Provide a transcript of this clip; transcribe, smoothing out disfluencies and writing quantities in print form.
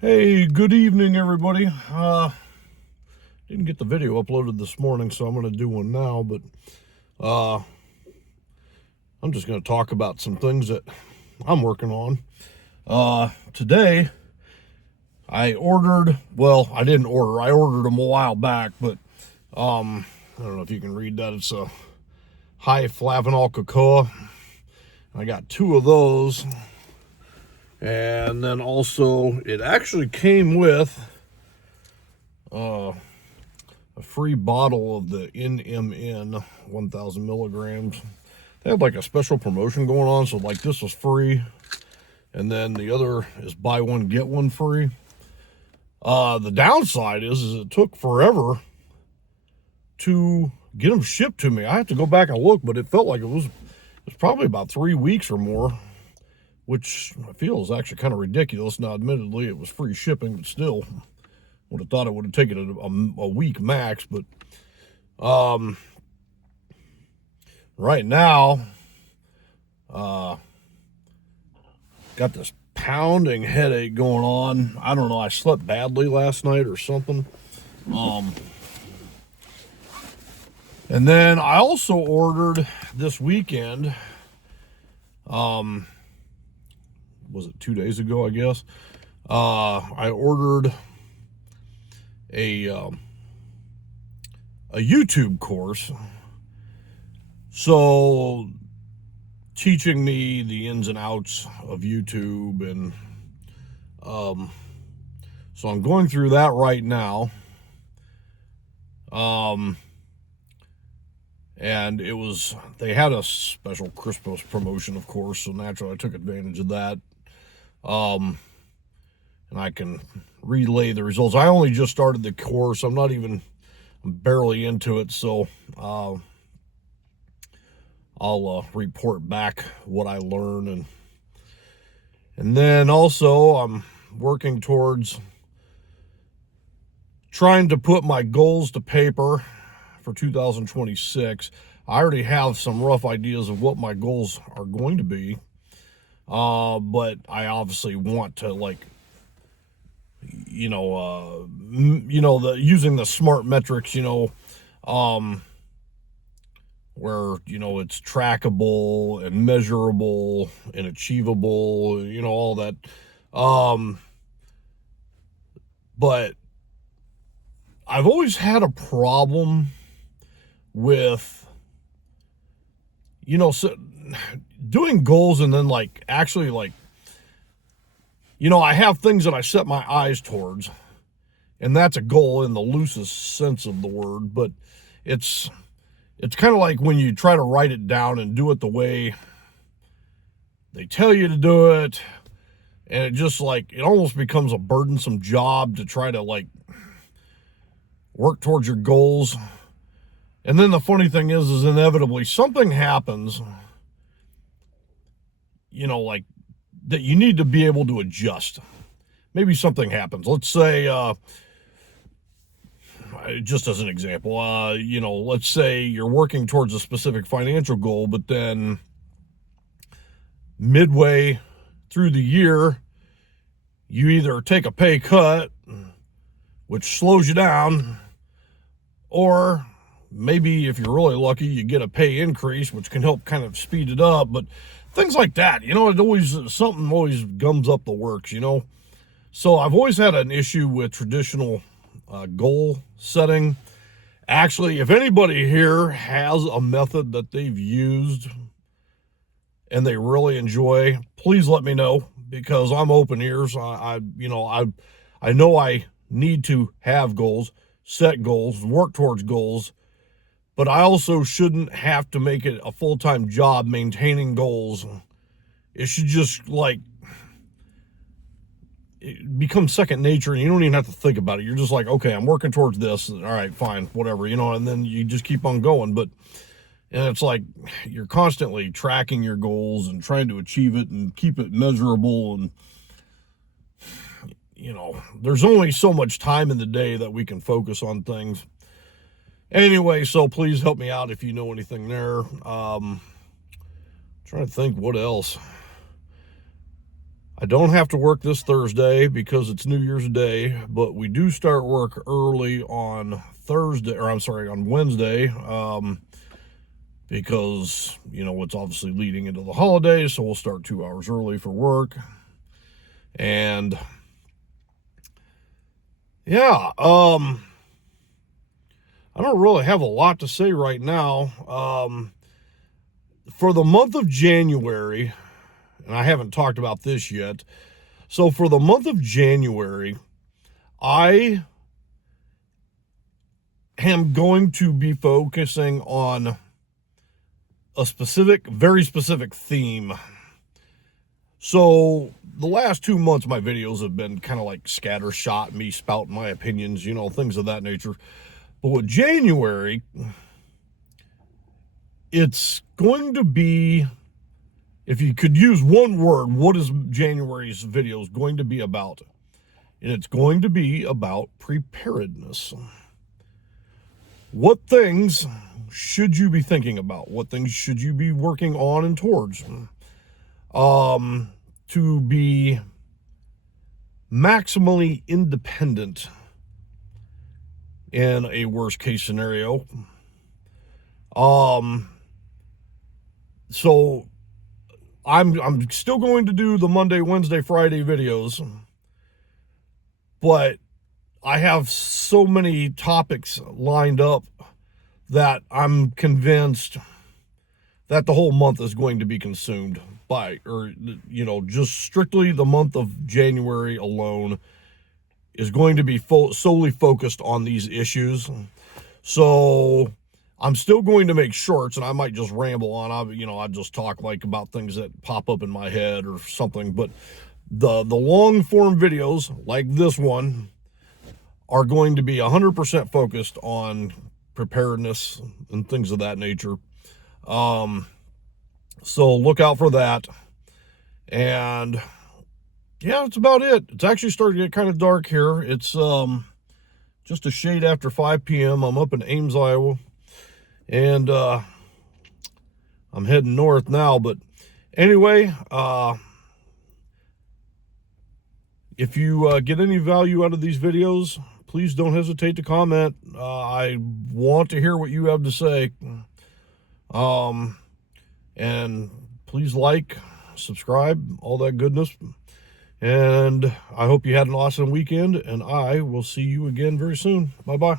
Hey, good evening, everybody. Didn't get the video uploaded this morning, so I'm going to do one now, but I'm just going to talk about some things that I'm working on. Today, I didn't order. I ordered them a while back, but I don't know if you can read that. It's a high flavanol cocoa. I got two of those. And then also, it actually came with a free bottle of the NMN 1000 milligrams. They had like a special promotion going on, so like this was free, and then the other is buy one get one free. The downside is it took forever to get them shipped to me. I have to go back and look, but it felt like it was probably about 3 weeks or more, which I feel is actually kind of ridiculous. Now, admittedly, it was free shipping, but still, would have thought it would have taken a week max. But right now, got this pounding headache going on. I don't know. I slept badly last night or something. And then I also ordered this weekend. Was it 2 days ago? I guess. I ordered a YouTube course. So teaching me the ins and outs of YouTube, and so I'm going through that right now. And they had a special Christmas promotion, of course, so naturally I took advantage of that. And I can relay the results. I only just started the course. I'm barely into it, so I'll report back what I learn. And then also I'm working towards trying to put my goals to paper for 2026. I already have some rough ideas of what my goals are going to be, but I obviously want to using the SMART metrics, where it's trackable and measurable and achievable, all that. But I've always had a problem with doing goals and then actually I have things that I set my eyes towards, and that's a goal in the loosest sense of the word, but it's kind of like when you try to write it down and do it the way they tell you to do it, and it just it almost becomes a burdensome job to try to work towards your goals. And then the funny thing is inevitably something happens, that you need to be able to adjust. Maybe something happens. Let's say, just as an example, let's say you're working towards a specific financial goal, but then midway through the year, you either take a pay cut, which slows you down, or maybe if you're really lucky, you get a pay increase, which can help kind of speed it up. But things like that, something always gums up the works, So I've always had an issue with traditional goal setting. Actually, if anybody here has a method that they've used and they really enjoy, please let me know, because I'm open ears. I know I need to have goals, set goals, work towards goals, but I also shouldn't have to make it a full-time job maintaining goals. It should just it becomes second nature, and you don't even have to think about it. You're just like, okay, I'm working towards this. All right, fine, whatever, and then you just keep on going. And it's like you're constantly tracking your goals and trying to achieve it and keep it measurable. And, there's only so much time in the day that we can focus on things. Anyway, so please help me out if you know anything there. Trying to think what else. I don't have to work this Thursday because it's New Year's Day, but we do start work early on Thursday, or I'm sorry, on Wednesday, because, you know, it's obviously leading into the holidays, so we'll start 2 hours early for work. And yeah, I don't really have a lot to say right now. For the month of January, and I haven't talked about this yet. So for the month of January, I am going to be focusing on a specific, very specific theme. So the last 2 months, my videos have been kind of like scattershot, me spouting my opinions, you know, things of that nature. But with January, it's going to be, if you could use one word, what is January's videos going to be about? And it's going to be about preparedness. What things should you be thinking about? What things should you be working on and towards? To be maximally independent in a worst case scenario. So I'm still going to do the Monday, Wednesday, Friday videos, but I have so many topics lined up that I'm convinced that the whole month is going to be consumed by, or, you know, just strictly the month of January alone is going to be solely focused on these issues. So I'm still going to make shorts, and I might just ramble on. I just talk like about things that pop up in my head or something. But the long form videos like this one are going to be 100% focused on preparedness and things of that nature. So look out for that. And yeah, that's about it. It's actually starting to get kind of dark here. It's just a shade after 5 p.m. I'm up in Ames, Iowa. And I'm heading north now. But anyway, if you get any value out of these videos, please don't hesitate to comment. I want to hear what you have to say. And please like, subscribe, all that goodness. And I hope you had an awesome weekend, and I will see you again very soon. Bye-bye.